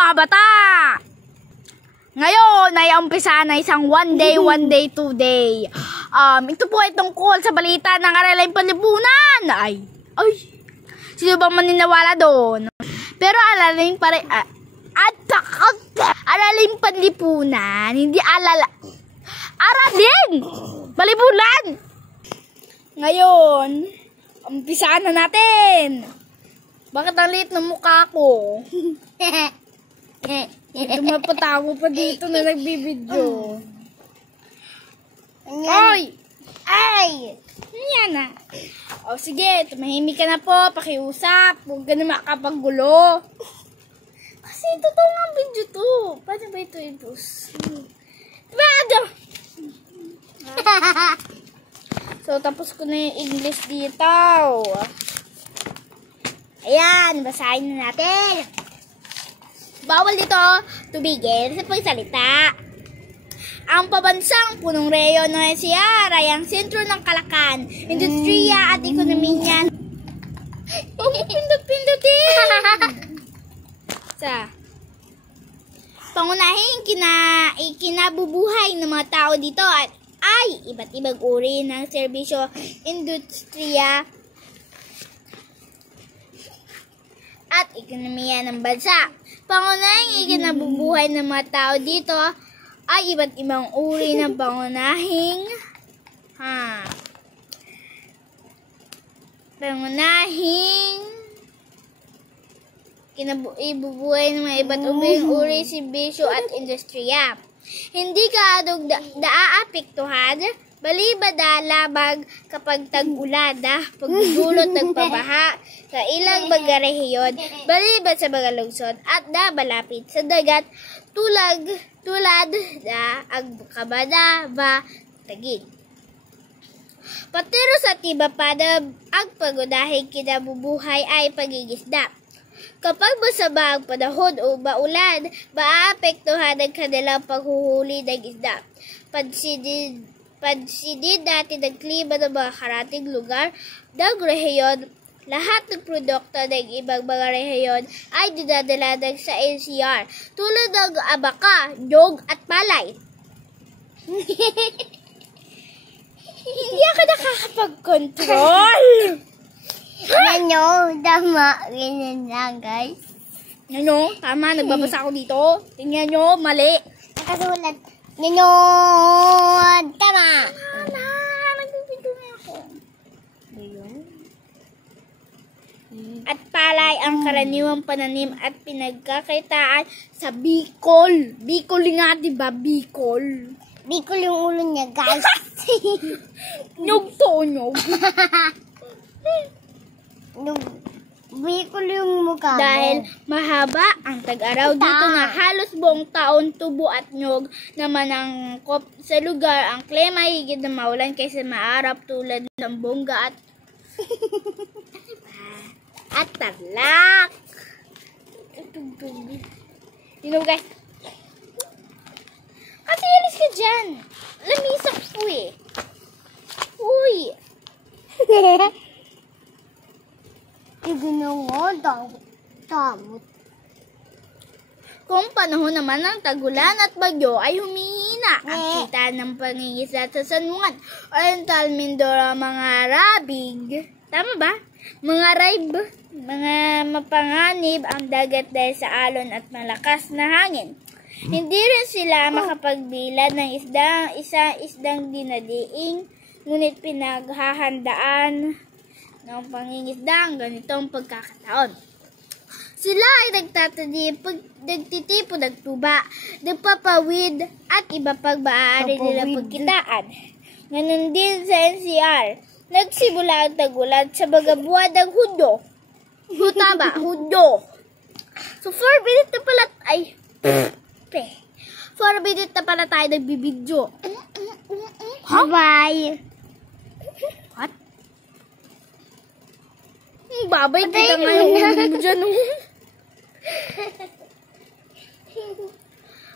mga bata! Ngayon ay umpisa na isang one day, 2 day. Ito po ay tungkol sa balita ng Araling Panlipunan. Ay, sino bang maniniwala doon? Pero Araling Panlipunan, hindi Araling Panlipunan! Ngayon, umpisa na natin. Bakit ang liit ng mukha ko? Dumapatago pa dito na nagbibidyo. Oy! Ay! Yan na. O sige, tumahimik ka na po. Pakiusap. Huwag ka na makapaggulo. Kasi totoo nga video to. Paano ba ito i-post? Bado! So, tapos ko na yung English dito. Ayan, basahin na natin. Bawal dito tubigin sa pagsalita. Ang pabansang punong reyon ng NCR ay ang sentro ng kalakan, industriya at ekonomiya. Pindot-pindotin! Sa pangunahing kinabubuhay ng mga tao dito at ay iba't ibang uri ng serbisyo, industriya at ekonomiya ng bansa. Pangunahing ikinabubuhay ng mga tao dito ay iba't ibang uri ng pangunahing kinabubuhay ng mga iba't ibang uri serbisyo at industriya. Hindi kaadog daapektuhan, balibada labag kapag tag-ulan, pagdulot nagpabaha sa ilang mga rehiyon, balibad sa mga lungsod at balapit sa dagat tulad da agkabada ba tagig. Patiro sa tiba pada ang pagunahing kinabubuhay ay pagigisda. Kapag masama ang panahon o maulan, maapektuhan ang kanilang paghuhuli ng isda. Pansidid natin ang klima ng mga karating lugar ng rehiyon. Lahat ng produkto ng ibang mga rehiyon ay dinadala sa NCR, tulad ng abaka, nyog at palay. Hindi ako nakakapag-control! Ano? Tama. Ganyan lang, guys. Ano? Tama, nagbabasa ako dito. Tingnan nyo, mali. Nakasulat. Ganyan. Tama. Tama, nagbibidyo na ako. At palay ang karaniwang pananim at pinagkakitaan sa Bicol. Bicol nga, diba? Bicol. Bicol yung ulo niya, guys. Nyog to, nyog. Bicol yung mukha mo. Dahil mahaba ang tag-araw dito na halos buong taon, tubo at nyog naman ang kop sa lugar. Ang klima higit na maulan kaysa maarap tulad ng Bongga at Tarlac. You know guys, kasi alis ka dyan. Lamisak po eh. Uy. Tamot. Kung panahon naman ng tagulan at bagyo ay humihina ang kita ng pangingisda sa San Juan, Oriental, Mindoro, mga rabig. Tama ba? Mga raib, mga mapanganib ang dagat dahil sa alon at malakas na hangin. Hindi rin sila makapagbilad ng isdang dinadiing, ngunit pinaghahandaan ng pangingisda ang ganitong pagkakataon. Sila ay nagtitipon ng tuba, nagpapawid at iba pang maaari nilang pagkitaan. Ganon din sa NCR. Nagsimula ang tagulan sa mga buwan ng Hunyo. Tama, Hunyo. So 4 minutes na pala 4 minutes na pala tayo nagbibidyo. Bye. What? Babay kita ngayon dyan.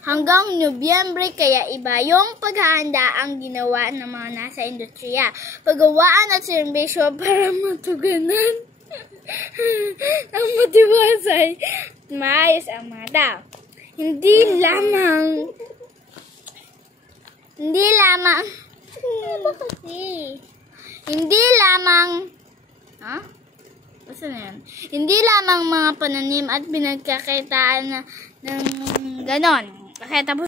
Hanggang Nobyembre, kaya iba yung paghahanda ang ginawa ng mga nasa industriya, paggawaan at serbisyo para matuganan ang matiwasay maayos ang mga tao. Hindi lamang basta na yan. Hindi lamang mga pananim at pinagkakitaan ng ganon. Kaya tapos